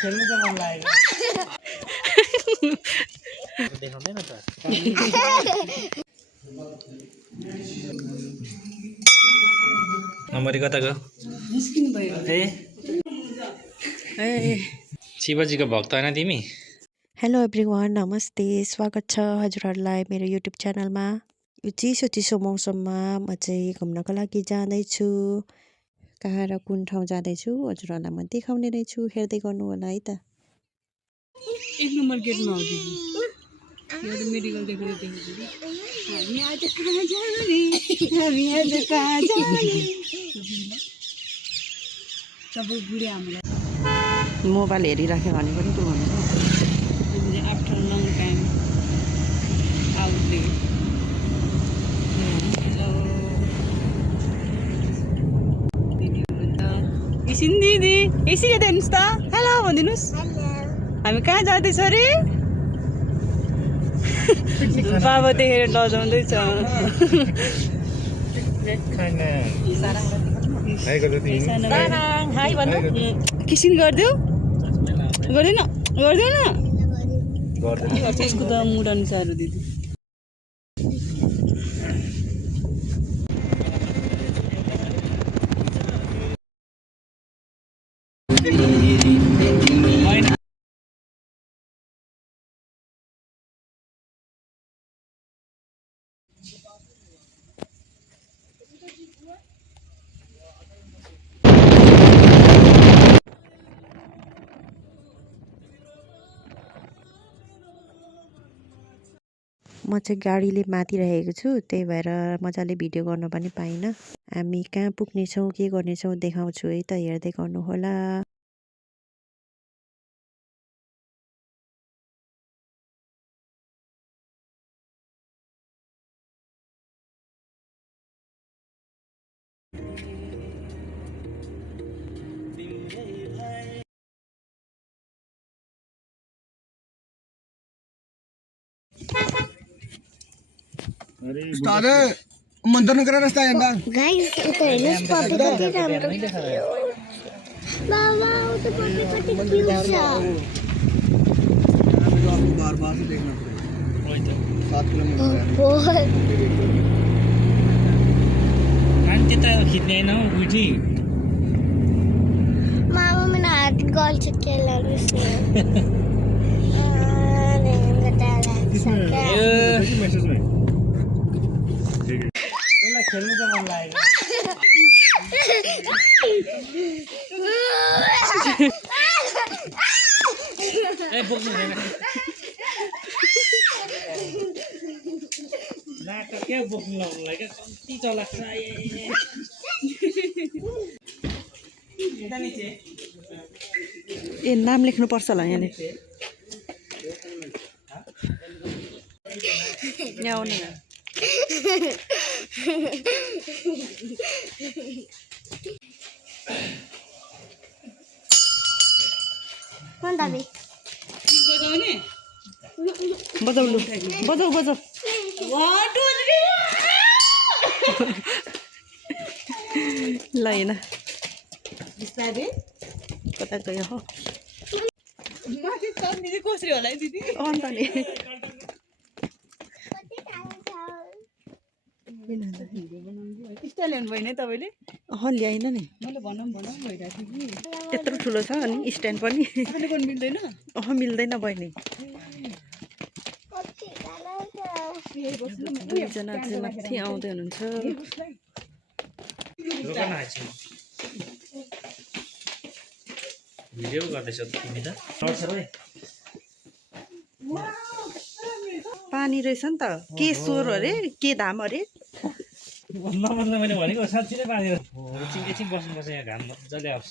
खेल्नु चाहिँ मन लागेको देखाउँदैन त अमरी कता गयो निस्किनु भयो ए शिवजीको भक्त हैन तिमी हेलो एभ्रिवान नमस्ते स्वागत छ हजुरहरूलाई मेरो युट्युब च्यानलमा यो चिसो मौसममा म चाहिँ घुम्नको लागि जाँदैछु कहाँ र कुन ठाउँ जाँदैछु हजुरहरूलाई म देखाउने नै छु हेर्दै गर्नु होला है त 1 नम्बर गेटमा हो दिदी यो मेडिकल देखेर देखेको हामी आज कहाँ जाने सबै बुढी हामीलाई मोबाइल हेरिराख्यो भने पनि के भन्छ आफ्टर लङ टाइम आउटले इसिन दिदी इसिन दिनुहोस् त हेलो भनिदिनुहोस् हामी कहाँ जाँदैछ अरे बाबा देखेर लजाउँदैछ किसिन गरिदेऊ गर्दैन गर्दैन त्यसको त मुड अनुसार दिदी म चाहिँ गाडीले मातिरहेको छु त्यही भएर मजाले भिडियो गर्न पनि पाइनँ हामी कहाँ पुग्नेछौँ के गर्नेछौँ देखाउँछु है त हेर्दै गर्नु होला Start मंदिर नगर रास्ता है ना गाइस उधर है ना पॉपी कति राम्रो बाबा उधर पॉपी कति क्यूट छ बार-बार से देखना पड़ेगा 7 किलोमीटर अनि त्यता खिच्ने हैन उठी मामा मेरो हात गल्छ के लाग्छ मैसेज में खेल्नु चाहिँ मन लागेको ए बोक्नु छैन नाक के बोक्नु लाउनु लाग्यो कम्ती चलाक्छ ए नाम लेख्नु पर्छ होला यहाँले ल्याउने कोन दाबी बजाउने बजाउ लु बजाउ 1 2 3 ल हैन बिस्तारै कता गयो हो माथि चढ्ने चाहिँ कसरी होला है दिदी अन्त नि स्टाइल ल्याउनु भयो नि तपाईँले ल्याइन नि मैले भनौँ भइरहेको थियो कि त्यत्रो ठुलो छ अनि स्ट्यान्ड पनि तपाईँले गर्नु मिल्दैन मिल्दैन बहिनी दुईजना चाहिँ माथि आउँदै हुनुहुन्छ भिडियो गर्दैछौ तिमी त सर्छ भाइ पानी रहेछ नि त के स्वर अरे के धाम अरे नभन्दा मैले भनेको साँच्चै नै पानी एकछिन बस्नुपर्छ यहाँ घाम मजाले आउँछ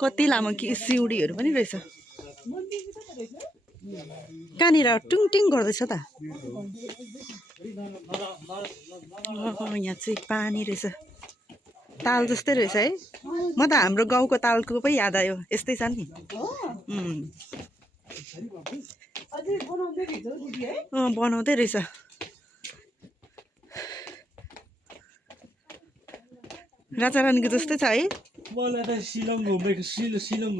कति लामो कि सिउडीहरू पनि रहेछ कहाँनिर टुङ गर्दैछ त यहाँ चाहिँ पानी रहेछ ताल जस्तै रहेछ है म त हाम्रो गाउँको तालको पो याद आयो यस्तै छ नि बनाउँदै रहेछ राजा रानीको जस्तै छ है मलाई त शिलङ घुमेको शिलङ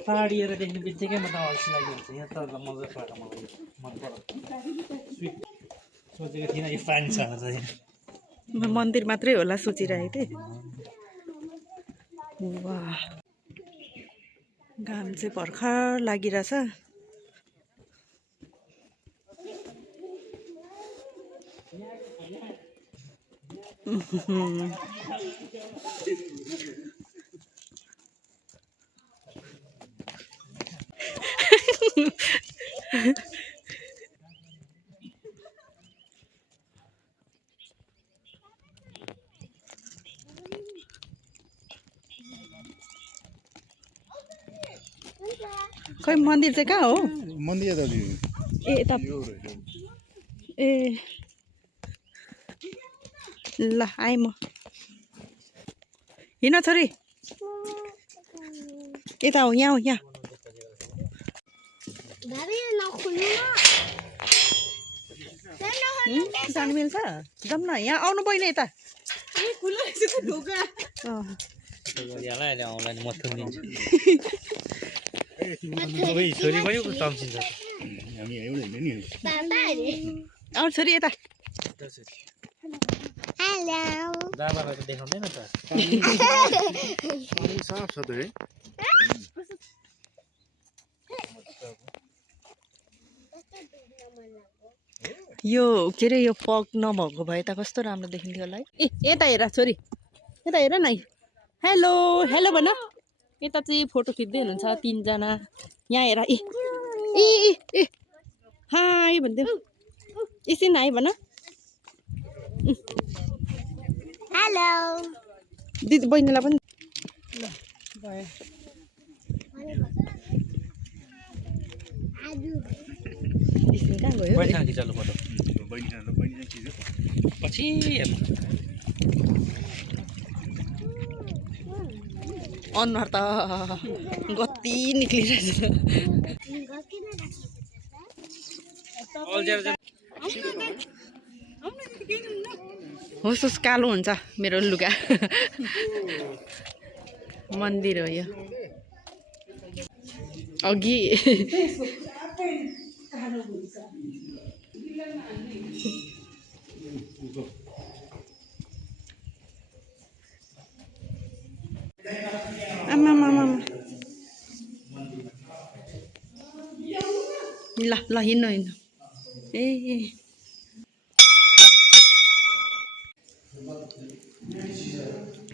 पहाडी एरिया देख्ने बित्तिकै म त अल्छी लागिहाल्छ यहाँ त मजाको बाटो मलाई मन पर्छ स्विट सोचेको थिइनँ यो पानी छ चाहिँ म मन्दिर मात्रै होला सोचिरहेको थिएँ वाह घाम चाहिँ भर्खर लागिरहेछ खै मन्दिर चाहिँ कहाँ हो मन्दिर दाजु ए यता ए ल आएँ म हिँड छोरी यता हो यहाँ भाभी नखुल्नु जानु मिल्छ जाऊँ न यहाँ आउनु बहिनी यता यहाँ अहिले आउँला नि म थुनिदिन्छु छोरी पनि तम्सिन्छ हामी एउटै होइन नि बाबा अरे आउनु छोरी यता हेलो बाबालाई त देखाउँदैन त साफ छ त है यो के अरे यो पग नभएको भए त कस्तो राम्रो देखिन्थ्यो होला है ए यता हेर छोरी यता हेर न हेलो हेलो भन यता चाहिँ फोटो खिच्दै हुनुहुन्छ तीनजना यहाँ हेर ए ए ए हाई भनिदेऊ एकछिन हाई भन हेलो दिदी बहिनीलाई पनि ल भयो एकछिन कहाँ गयो बहिनीसँग खिचाल्नु फोटो बहिनी खिच्यो पछि अनुहार त गति निक्लिरहेछ होस् होस् कालो हुन्छ मेरो लुगा मन्दिर हो यो अघि आमा ल ल हिँड्नु ए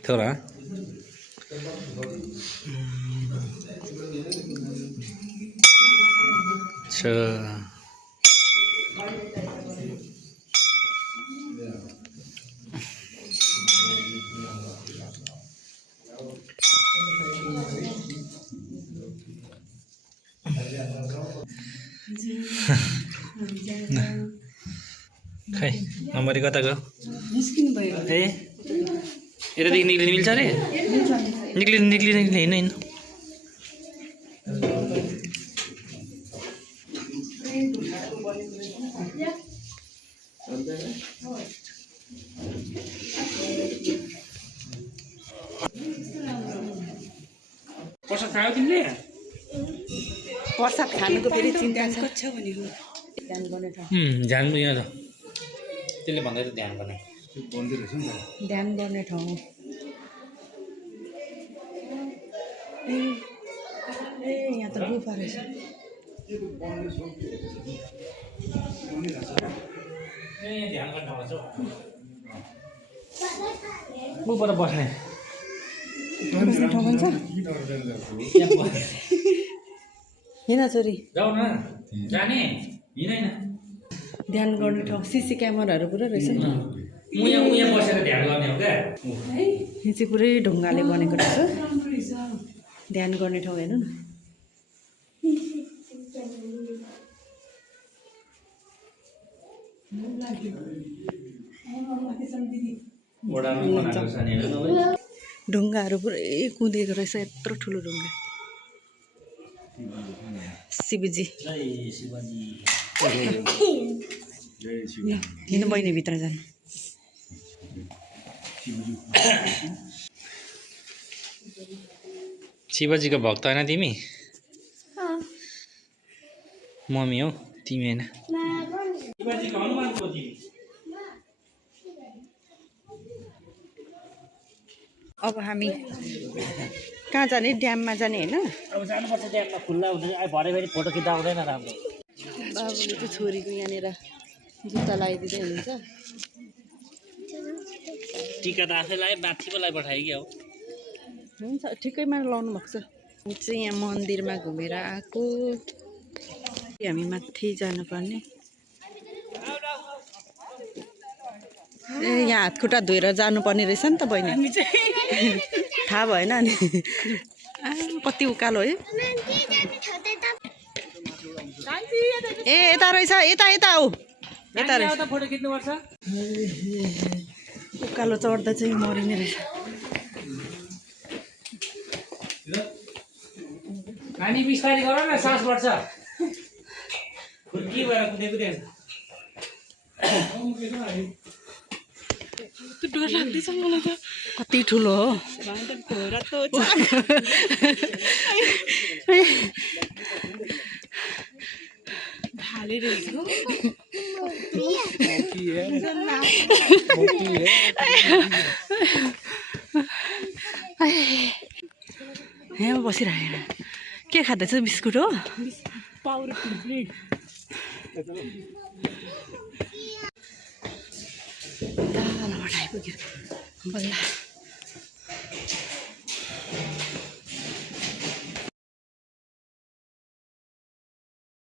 थोड़ा अच्छा खै नम्बरी कता गयो ए यतादेखि निक्लिनु मिल्छ अरे निक्लिनु हिँड्नु प्रसाद खायो तिमीले प्रसाद खानुको फेरि चिन्ता छ ध्यान गर्ने ठाउँ ध्यान यहाँ छ त्यसले भन्दै त ध्यान गर्ने ध्यान गर्ने ठाउँ ए यहाँ त गुफा रहेछ ध्यान गर्ने ठाउँ छ ऊपर बस्ने ठाउँ पनि छ हिँड छोरी जाऊ न जाने हिँड्दैन ध्यान गर्ने ठाउँ सिसी क्यामेराहरू पुरा रहेछ नि उहाँ बसेर ध्यान गर्ने हो क्या यो चाहिँ पुरै ढुङ्गाले बनेको रहेछ ध्यान गर्ने ठाउँ हेर्नु न ढुङ्गाहरू पुरै कुदेको रहेछ यत्रो ठुलो ढुङ्गा शिवजी हिँड्नु बहिनी भित्र जानु शिवजीको भक्त होइन तिमी मम्मी हो तिमी होइन शिवजीको हनुमानको तिमी अब हामी कहाँ जाने ड्याममा जाने होइन अब जानुपर्छ ड्याममा खुल्ला हुँदैन भरे फेरि फोटो खिच्दा आउँदैन राम्रो बाबुले चाहिँ छोरीको यहाँनिर जुत्ता लगाइदिँदै हुनुहुन्छ टिका त आफै लगायो माथिको लागि पठायो क्या हो हुन्छ ठिकैमा लाउनु भएको छ हामी चाहिँ यहाँ मन्दिरमा घुमेर आएको हामी माथि जानुपर्ने ए यहाँ हातखुट्टा धोएर जानुपर्ने रहेछ नि त बहिनी थाहा भएन नि कति उकालो है ए यता रहेछ यता यता आऊ यता रहेछ फोटो खिच्नुपर्छ उकालो चढ्दा चाहिँ मरिने रहेछ नानी बिस्तारै गर न सास बढ्छ खुर्की भएर कुदेको डर लाग्दैछ मलाई त कति ठुलो हो यहाँ बसिरहेको के खाँदैछ बिस्कुट हो आइपुग्यो बल्ल